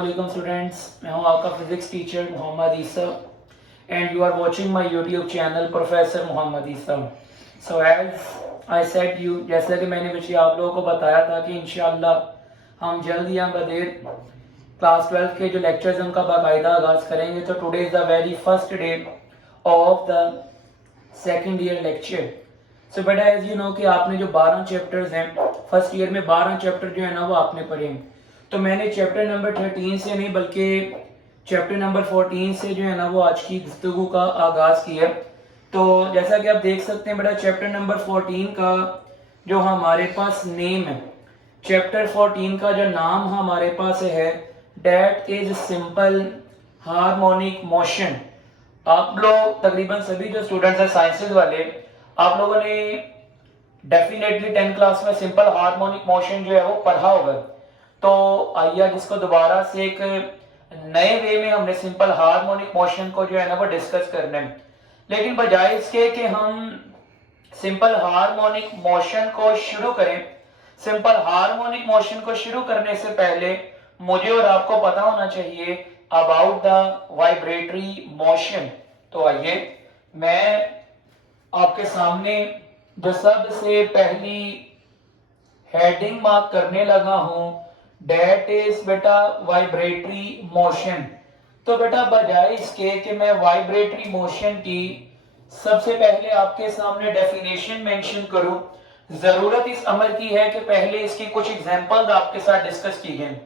अस्सलाम स्टूडेंट्स, मैं हूं आपका physics teacher Mohammad Isa and you are watching my YouTube channel professor Mohammad Isa. So as I said you, जैसा कि मैंने पीछे आप लोगों को बताया था कि इंशाल्लाह हम जल्द या बदेर क्लास 12 के जो लेक्चर्स उनका बाकायदा आगाज़ करेंगे। तो today is the very first day of the second year lecture. So बेटा एज यू नो कि आपने जो 12 चैप्टर्स हैं फर्स्ट ईयर में, 12 चैप्टर जो है ना वो आपने पढ़े हैं। तो मैंने चैप्टर नंबर 13 से नहीं बल्कि चैप्टर नंबर 14 से जो है ना वो आज की गुफ्तगू का आगाज़ किया। तो जैसा कि आप देख सकते हैं बेटा, चैप्टर नंबर 14 का जो हमारे पास नेम है, चैप्टर 14 का जो नाम हमारे पास है that is simple harmonic motion. आप लोग तकरीबन सभी जो स्टूडेंट्स हैं साइंसेज वाले, आप लोगों ने डेफिनेटली 10th क्लास में सिंपल हार्मोनिक मोशन जो है वो पढ़ा होगा। तो आइए जिसको दोबारा से एक नए वे में हमने सिंपल हार्मोनिक मोशन को जो है ना वो डिस्कस करना है। लेकिन बजाय इसके कि हम सिंपल हार्मोनिक मोशन को शुरू करें, सिंपल हार्मोनिक मोशन को शुरू करने से पहले मुझे और आपको पता होना चाहिए अबाउट द वाइब्रेटरी मोशन। तो आइए मैं आपके सामने जो सबसे पहली हेडिंग मार्क करने लगा हूं, डेट इज बेटा वाइब्रेटरी मोशन। तो बेटा बजाय इसके कि मैं वाइब्रेटरी मोशन की सबसे पहले आपके सामने डेफिनेशन मेंशन करूं, जरूरत इस अमर की है कि पहले इसकी कुछ एग्जांपल्स आपके साथ डिस्कस की जाए।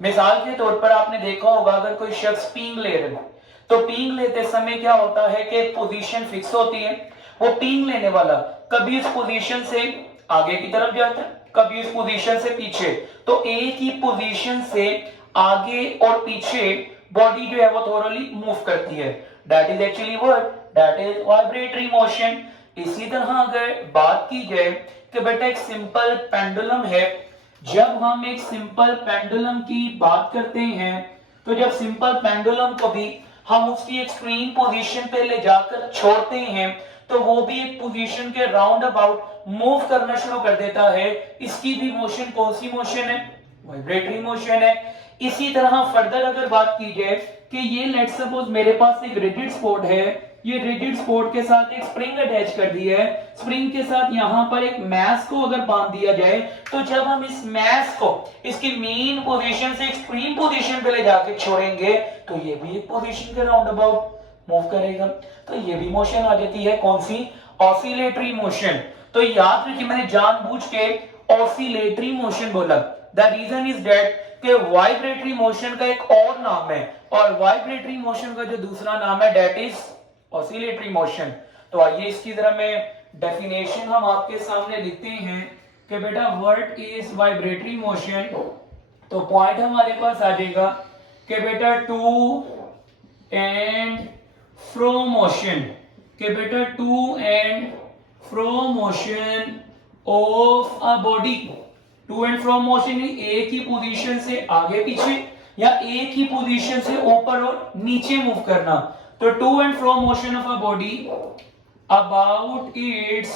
मिसाल के तौर पर आपने देखा होगा अगर कोई शख्स पींग ले रहा है तो पींग लेते समय क्या होता है कि पोजीशन फिक्स होती है। वो पींग लेने वाला कभी इस पोजीशन से आगे की तरफ जाता है, कभी इस पोजीशन से पीछे। तो एक ही पोजीशन से आगे और पीछे बॉडी जो है वो थोरली मूव करती है। That is actually what, that is vibratory motion. इसी तरह अगर बात की जाए कि बेटा एक सिंपल पेंडुलम है, जब हम एक सिंपल पेंडुलम की बात करते हैं तो जब सिंपल पेंडुलम को भी हम उसकी एक्सट्रीम पोजीशन पे ले जाकर छोड़ते हैं तो वो भी एक पोजीशन के राउंड अबाउट मूव करना शुरू कर देता है। इसकी भी मोशन कौन सी मोशन है? वाइब्रेटरी मोशन है। इसी तरह फर्दर अगर बात की जाए कि ये लेट सपोज मेरे पास एक रिजिड स्पॉट है, ये रिजिड स्पॉट के साथ एक स्प्रिंग अटैच कर दी है, स्प्रिंग के साथ यहां पर एक मैस को अगर बांध दिया जाए तो जब हम इस मैस को इसकी मेन पोजीशन से एक्सट्रीम पोजीशन पे ले जाके छोड़ेंगे तो ये भी एक पोजीशन के राउंड अबाउट मूव करेगा। तो ये भी मोशन आ जाती है, कौन सी? Oscillatory motion. तो याद रखिए मैंने जानबूझ के ऑसिलेटरी मोशन बोला। द रीजन इज दैट कि वाइब्रेटरी मोशन का एक और नाम है और वाइब्रेटरी मोशन का जो दूसरा नाम है दैट इज ऑसिलेटरी मोशन। तो आइए इसकी तरह में डेफिनेशन हम आपके सामने लिखते हैं कि बेटा व्हाट इज वाइब्रेटरी मोशन। तो पॉइंट हमारे पास आ जाएगा कि बेटा टू एंड फ्रो मोशन, कि बेटा to and fro motion of a body. To and fro motion एक ही पोजीशन से आगे पीछे या एक ही पोजीशन से ऊपर और नीचे मूव करना। तो to and fro motion of a body about its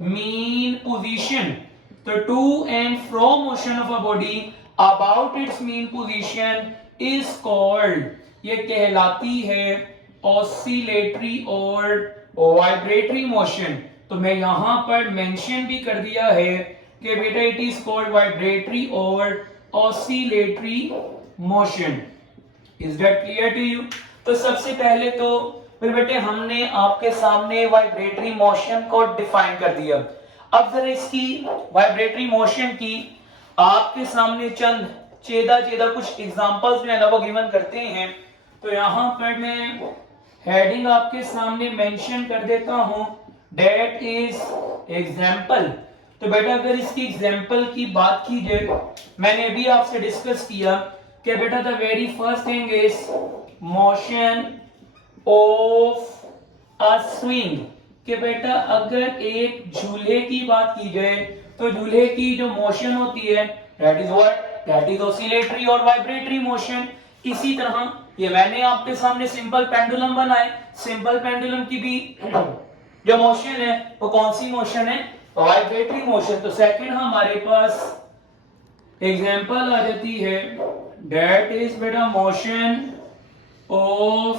mean position। तो to and fro motion of a body about its mean position is called, ये कहलाती है oscillatory और vibratory motion। तो मैं यहां पर मेंशन भी कर दिया है कि बेटा it is called vibratory और oscillatory motion। Is that clear to you? तो सबसे पहले तो फिर बेटे हमने आपके सामने वाइब्रेटरी मोशन को डिफाइन कर दिया। अब जरा इसकी वाइब्रेटरी मोशन की आपके सामने चंद चेदा कुछ एग्जांपल्स जो है ना वो गिवन करते हैं। तो यहां पर मैं हेडिंग आपके सामने मेंशन कर देता हूं, दैट इज एग्जांपल। तो बेटा अगर इसकी एग्जांपल की बात की जाए, मैंने भी आपसे डिस्कस किया कि बेटा the very first thing is motion of a swing. कि बेटा अगर एक झूले की बात की जाए तो झूले की जो मोशन होती है that is what, that is oscillatory और वाइब्रेटरी मोशन। इसी तरह ये मैंने आपके सामने सिंपल पेंडुलम बनाए, सिंपल पेंडुलम की भी जो मोशन है वो कौन सी मोशन है? Vibratory motion. तो सेकंड हमारे पास एग्जांपल आ जाती है That is बेटा motion of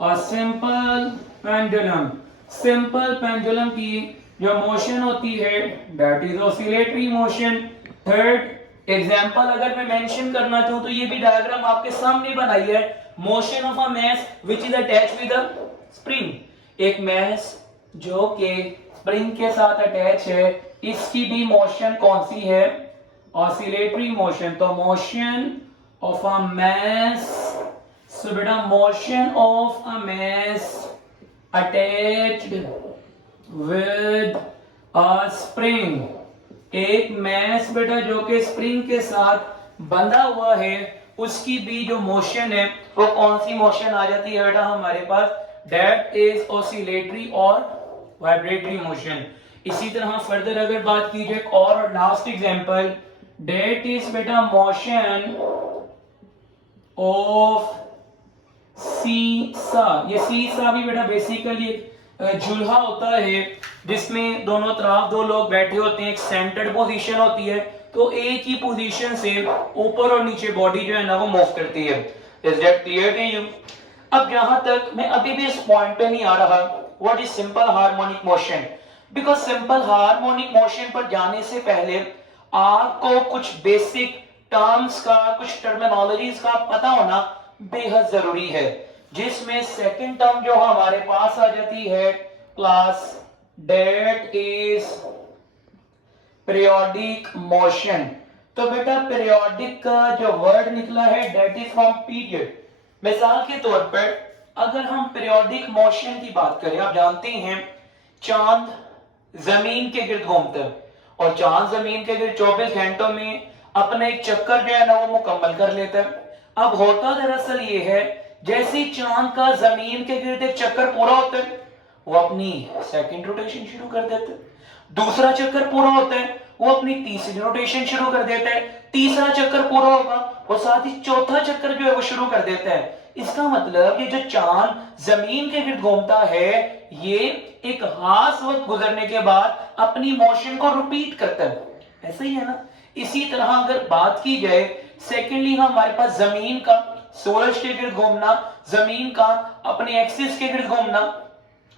a simple pendulum. Simple pendulum की जो motion होती है that is oscillatory motion. Third example अगर मैं mention करना चाहूँ तो ये भी diagram आपके सामने बनाई है. Motion of a mass which is attached with a spring. एक mass जो कि spring के साथ attach है, इसकी भी motion कौन सी है? Oscillatory motion. तो motion of a mass, so बेटा motion of a mass attached with a spring. एक mass बेटा जो कि spring के साथ बंधा हुआ है, उसकी भी जो motion है वो कौन सी motion आ जाती है बेटा हमारे पास? That is oscillatory और vibratory motion. इसी तरह फर्दर अगर बात की जाए और लास्ट एग्जांपल, that is बेटा motion of सीसा. ये सीसा भी बेटा बेसिकली एक झूला होता है जिसमें दोनों तरफ दो लोग बैठे होते हैं, एक सेंटर्ड पोजीशन होती है, तो एक ही पोजीशन से ऊपर और नीचे बॉडी जो है ना वो मूव करती है. Is that clear to you? अब जहां तक मैं अभी भी इस पॉइंट पे नहीं आ रहा, what is simple harmonic motion. Because simple harmonic motion पर जाने से पहले आपको कुछ बेसिक टर्म्स का, कुछ टर्मिनोलॉजीज का पता होना बेहद जरूरी है, जिसमें सेकंड टर्म जो हमारे पास आ जाती है class, that is periodic motion. तो बेटा पीरियोडिक का जो वर्ड निकला है डेट इज फ्रॉम पीरियड. मिसाल के तौर पर अगर हम पीरियोडिक मोशन की बात करें, आप जानते हैं चांद जमीन के गिर्द घूमता है और चांद जमीन के गिर्द 24 घंटों में अपना एक चक्कर जो है ना वो मुकम्मल कर लेता है. अब होता दरअसल ये है, जैसे चांद का जमीन के गिर्द एक चक्कर पूरा होता है, वो अपनी सेकंड रोटेशन शुरू कर देता है. दूसरा चक्कर पूरा होता है, वो अपनी तीसरी रोटेशन शुरू कर देता है. तीसरा चक्कर पूरा होगा, वो साथ ही चौथा चक्कर जो है वो शुरू कर देता है. इसका मतलब ये जो चांद जमीन के गिर्द घूमता है, ये एक खास वक्त गुजरने के बाद अपनी मोशन को रिपीट करता है. ऐसा ही है ना. इसी तरह अगर बात की जाए सेकेंडली हमारे पास जमीन का सूरज के गिर्द घूमना, जमीन का अपने एक्सिस के गिर्द घूमना,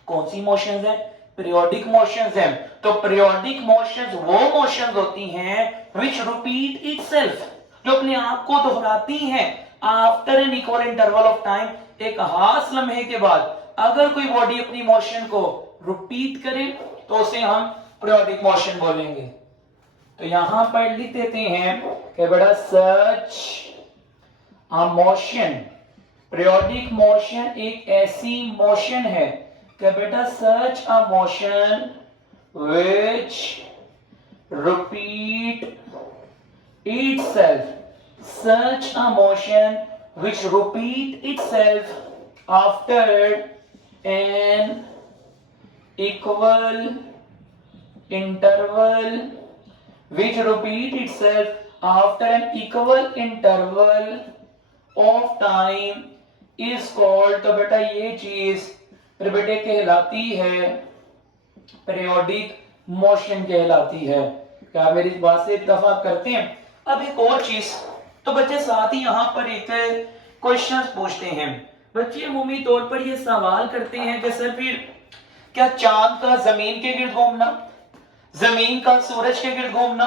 कौन सी मोशंस हैं? पीरियोडिक मोशंस हैं. तो पीरियोडिक मोशंस वो मोशंस होती हैं व्हिच रिपीट इटसेल्फ, जो अपने आप को दोहराती हैं after an equal interval of time. एक खास लम्हे के बाद अगर कोई बॉडी अपनी मोशन को रिपीट करे तो उसे हम पीरियोडिक मोशन बोलेंगे. तो यहां पर लिख देते हैं कि बेटा such a motion, periodic motion एक ऐसी मोशन है कि बेटा such a motion which repeat itself, such a motion which repeat itself after an equal interval, which repeat itself after an equal interval of time is called. तो बेटा ये चीज फिर बेटे कहलाती है पीरियोडिक मोशन कहलाती है. क्या मेरी इस बात से इत्तेफाक करते हैं? अब एक और चीज, तो बच्चे साथ ही यहाँ पर एक क्वेश्चन पूछते हैं. बच्चे अमूमी तौर पर ये सवाल करते हैं कि सर फिर क्या चांद का जमीन के गिर्द घूमना, जमीन का सूरज के गिर्द घूमना,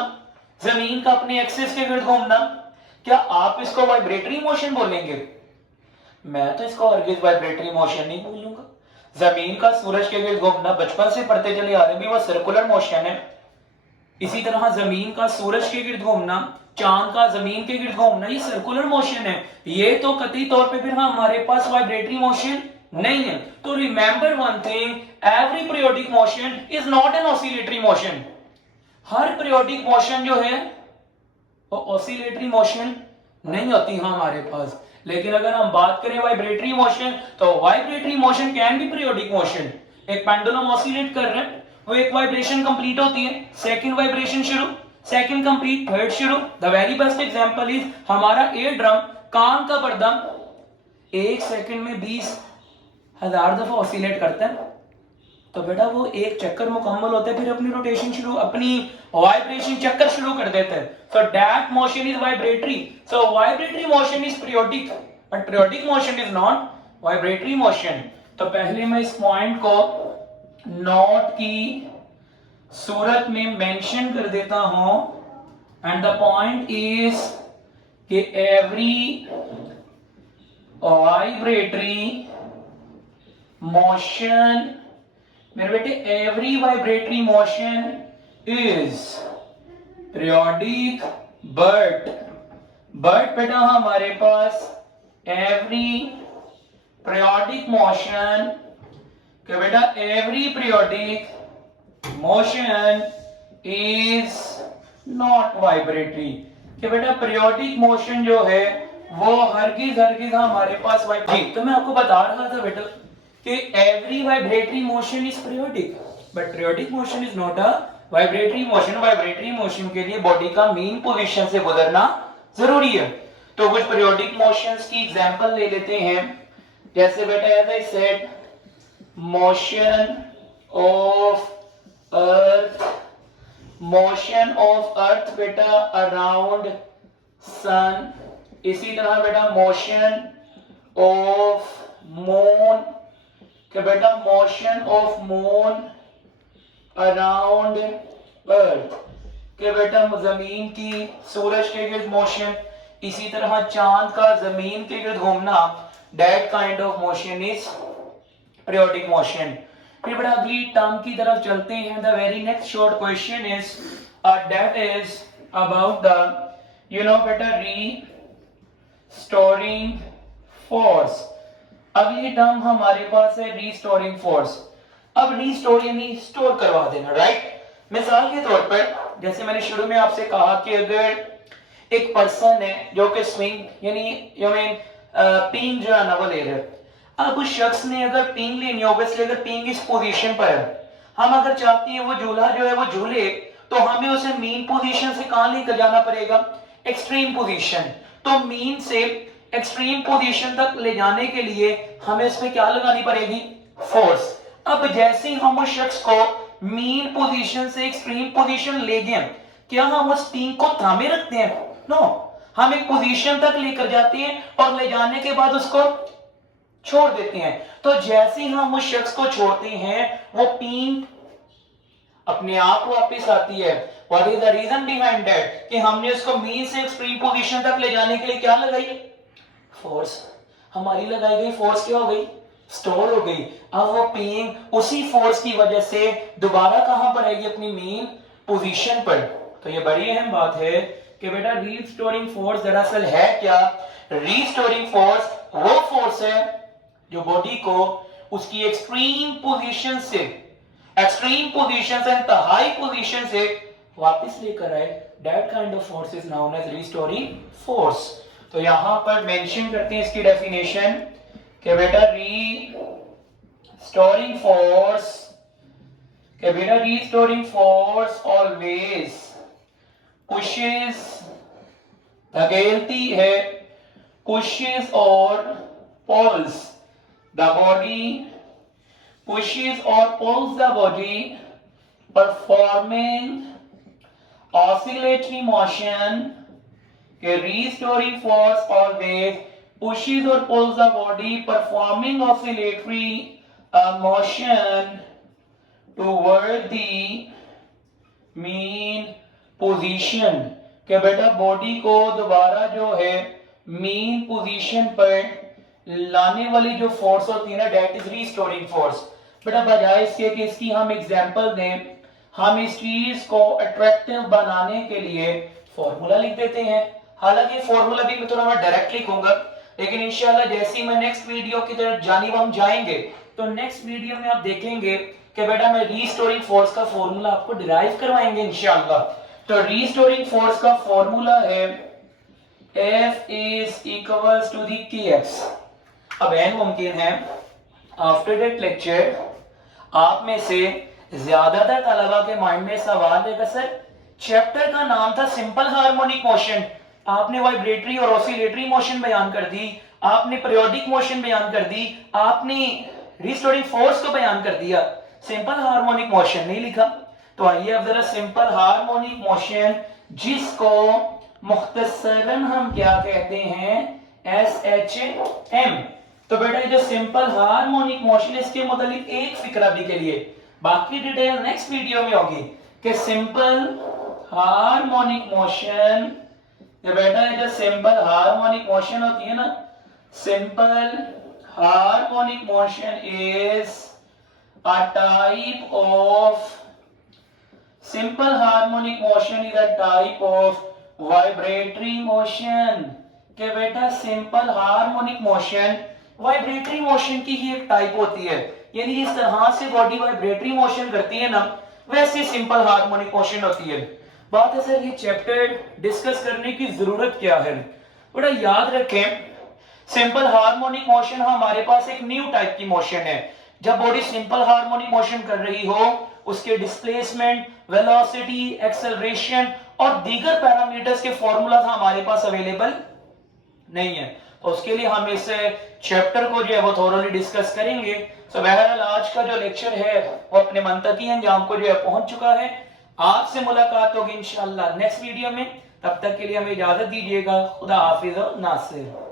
जमीन का अपने एक्सिस के गिर्द घूमना, क्या आप इसको वाइब्रेटरी मोशन बोलेंगे? मैं तो इसको हरगिज वाइब्रेटरी मोशन नहीं बोलूंगा. जमीन का सूरज के गिर्द घूमना बचपन से पढ़ते चले आ रहे हैं, वो सर्कुलर मोशन है. इसी तरह जमीन का सूरज के गिर्द घूमना, चांद का जमीन के गिर्द घूमना, ये सर्कुलर मोशन है. ये तो कतई तौर पे फिर हमारे पास वाइब्रेटरी मोशन नहीं है. तो remember one thing, every periodic motion is not an oscillatory motion. Her periodic motion जो है वो ऑसिलेटरी मोशन नहीं होती हमारे पास. लेकिन अगर हम बात करें वाइब्रेटरी मोशन, तो vibratory motion can be periodic motion. एक पेंडुलम ऑसिलेट कर रहे हैं, वो एक वाइब्रेशन कंप्लीट होती है, सेकंड वाइब्रेशन शुरू, सेकंड कंप्लीट, थर्ड शुरू. The very best example is हमारा एयर ड्रम, कान का पर्दा एक सेकंड में 20,000 दफा ऑसिलेट करता है. तो बेटा वो एक चक्कर मुकम्मल होता है, फिर अपनी रोटेशन शुरू, अपनी वाइब्रेशन चक्कर शुरू कर देता है. So that motion is vibratory. So vibratory motion is periodic, but periodic motion is not vibratory motion. तो पहले मैं इस पॉइंट को नोट की सूरत में मेंशन कर देता हूं. एंड द पॉइंट इज कि एवरी वाइब्रेटरी मोशन, मेरे बेटे every vibratory motion is periodic, but बेटा हमारे पास एवरी पीरियोडिक मोशन, कि बेटा every periodic motion is not vibratory, कि बेटा पीरियोडिक मोशन जो है वो हरगिज हमारे पास जी. तो मैं आपको बता रहा था बेटा कि every vibratory motion is periodic, but periodic motion is not a vibratory motion. Vibratory motion के लिए बॉडी का मीन पोजीशन से गुजरना जरूरी है. तो कुछ पीरियोडिक मोशंस की एग्जांपल ले लेते हैं. जैसे बेटा as I said, motion of earth बेटा अराउंड सन. इसी तरह बेटा मोशन ऑफ मून, कि बेटा मोशन ऑफ मून अराउंड अर्थ, कि बेटा जमीन की सूरज के गिर्द मोशन. इसी तरह चांद का जमीन के गिर्द घूमना, that kind of motion is periodic motion. फिर बेटा अगली टर्म की तरफ चलते हैं. The very next short question is that is about the बेटा रीस्टोरिंग फोर्स. अगली टर्म हमारे पास है रीस्टोरिंग फोर्स. अब रीस्टोर यानी स्टोर करवा देना, राइट. मिसाल के तौर पर जैसे मैंने शुरू में आपसे कहा कि अगर एक पर्सन है जो कि स्विंग यानी पींग जो है ना वो ले रहे हैं. अब उस शख्स ने अगर पींग लेनी है, ऑब्वियसली अगर पींग इस पोजीशन पर है, हम अगर चाहते हैं वो झूला जो है वो झूले, तो हमें उसे मीन पोजीशन से कहां लेकर जाना पड़ेगा, एक्सट्रीम पोजीशन. तो मीन से एक्सट्रीम पोजीशन तक ले जाने के लिए हमें इसमें क्या लगानी पड़ेगी, फोर्स. अब जैसे हम उस शख्स को मीन पोजीशन से एक्सट्रीम पोजीशन ले गए, क्या हम उस पींग को थामे रखते हैं, नो. हम एक पोजीशन तक लेकर जाते हैं और ले जाने के बाद उसको छोड़ देते हैं. तो जैसे ही हम उस शख्स को छोड़ते हैं वो पींग अपने आप वापस आती है. What is the reason behind that, कि हमने उसको मीन से एक्सट्रीम पोजीशन तक ले जाने के लिए क्या लगाई, फोर्स. हमारी लगाई गई फोर्स क्या हो गई, स्टोर हो गई. अब वो पींग उसी फोर्स की वजह से दोबारा कहां पर आएगी, अपनी मेन पोजीशन पर. तो ये बड़ी अहम बात है कि बेटा रीस्टोरिंग फोर्स दरअसल है क्या. रीस्टोरिंग फोर्स वो फोर्स है जो बॉडी को उसकी एक्सट्रीम पोजीशन से हाई पोजीशन से वापस लेकर आए. That kind of force is known as restoring force. तो यहां पर मेंशन करते हैं इसकी डेफिनेशन कि बेटा रीस्टोरिंग फोर्स ऑलवेज पुशेस, धकेलती है, पुशेस और pulls the body, pushes or pulls the body performing oscillatory motion. के restoring force always pushes or pulls the body performing oscillatory motion toward the mean position. कि बेटा body को दोबारा जो है mean position पर लाने वाली जो फोर्स होती है ना, दैट इज रीस्टोरिंग फोर्स. बेटा बजाय इसके कि इसकी हम एग्जांपल दें, हम इस चीज को अट्रैक्टिव बनाने के लिए फॉर्मूला लिख देते हैं. हालांकि फॉर्मूला भी मैं थोड़ा डायरेक्ट लिखूंगा, लेकिन इंशाल्लाह जैसे ही मैं नेक्स्ट वीडियो की तरफ जानिब हम जाएंगे तो नेक्स्ट वीडियो में आप देखेंगे कि बेटा मैं रीस्टोरिंग फोर्स का फॉर्मूला आपको डिराइव करवाएंगे इंशाल्लाह. तो रीस्टोरिंग फोर्स का फॉर्मूला है F is equals to the kx. अब एन मुमकिन है आफ्टर दैट लेक्चर आप में से ज्यादातर तलबा के माइंड में सवाल रहेगा, सर चैप्टर का नाम था सिंपल हार्मोनिक मोशन, आपने वाइब्रेटरी और ऑसिलेटरी मोशन बयान कर दी, आपने पीरियोडिक मोशन बयान कर दी, आपने रिस्टोरिंग फोर्स को बयान कर दिया. सिंपल हार्मोनिक मोशन नहीं लिखा। तो आइए अब जरा सिंपल हार्मोनिक मोशन जिसको मुख्तसरन हम क्या कहते हैं, SHM। तो बेटा ये जो सिंपल हार्मोनिक मोशन इसके मुतालिक एक फिक्रा भी के लिए, बाकी डिटेल नेक्स्ट वीडियो में होगी कि सिंपल हार्मोनिक मोशन, ये बेटा ये जो सिंपल हार्मोनिक मोशन होती है ना, simple harmonic motion is a type of simple harmonic motion is a type of vibratory motion। के बेटा simple harmonic motion vibratory motion की ही एक टाइप होती है, यानी जिस तरह से बॉडी वाइब्रेटरी मोशन करती है ना, वैसे सिंपल हार्मोनिक मोशन होती है। बात है सर ये चैप्टर डिस्कस करने की जरूरत क्या है, बड़ा याद रखें सिंपल हार्मोनिक मोशन हमारे पास एक न्यू टाइप की मोशन है। जब बॉडी सिंपल हार्मोनिक मोशन कर रही हो, उसके डिस्प्लेसमेंट, वेलोसिटी, एक्सेलरेशन और दीगर पैरामीटर्स के फॉर्मूला हमारे पास अवेलेबल नहीं है। तो उसके लिए हम इस चैप्टर को जो है वो थोरोली डिस्कस करेंगे। तो बहरहाल आज का जो लेक्चर है वो अपने मंतकी अंजाम को जो है पहुंच चुका है। आपसे मुलाकात होगी इंशाअल्लाह नेक्स्ट वीडियो में। तब तक के लिए हमें इजाजत दीजिएगा। खुदा हाफिज और नासिर।